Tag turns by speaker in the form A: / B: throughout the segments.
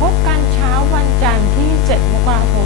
A: พบกันเช้าวันจันทร์ที่ 7 มกราคม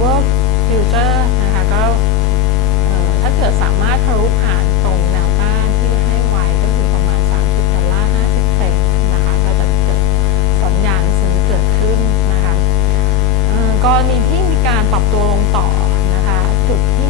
A: Silver Future นะคะก็ถ้าเกิดสามารถทะลุผ่านตรงแนวต้านที่ให้ไว้ก็คือประมาณ 30 ดอลลาร์ 50 เซนต์นะคะก็จะเกิดสัญญาณซื้อเกิดขึ้นนะคะกรณีที่มีการปรับตัวลงต่อนะคะจุดที่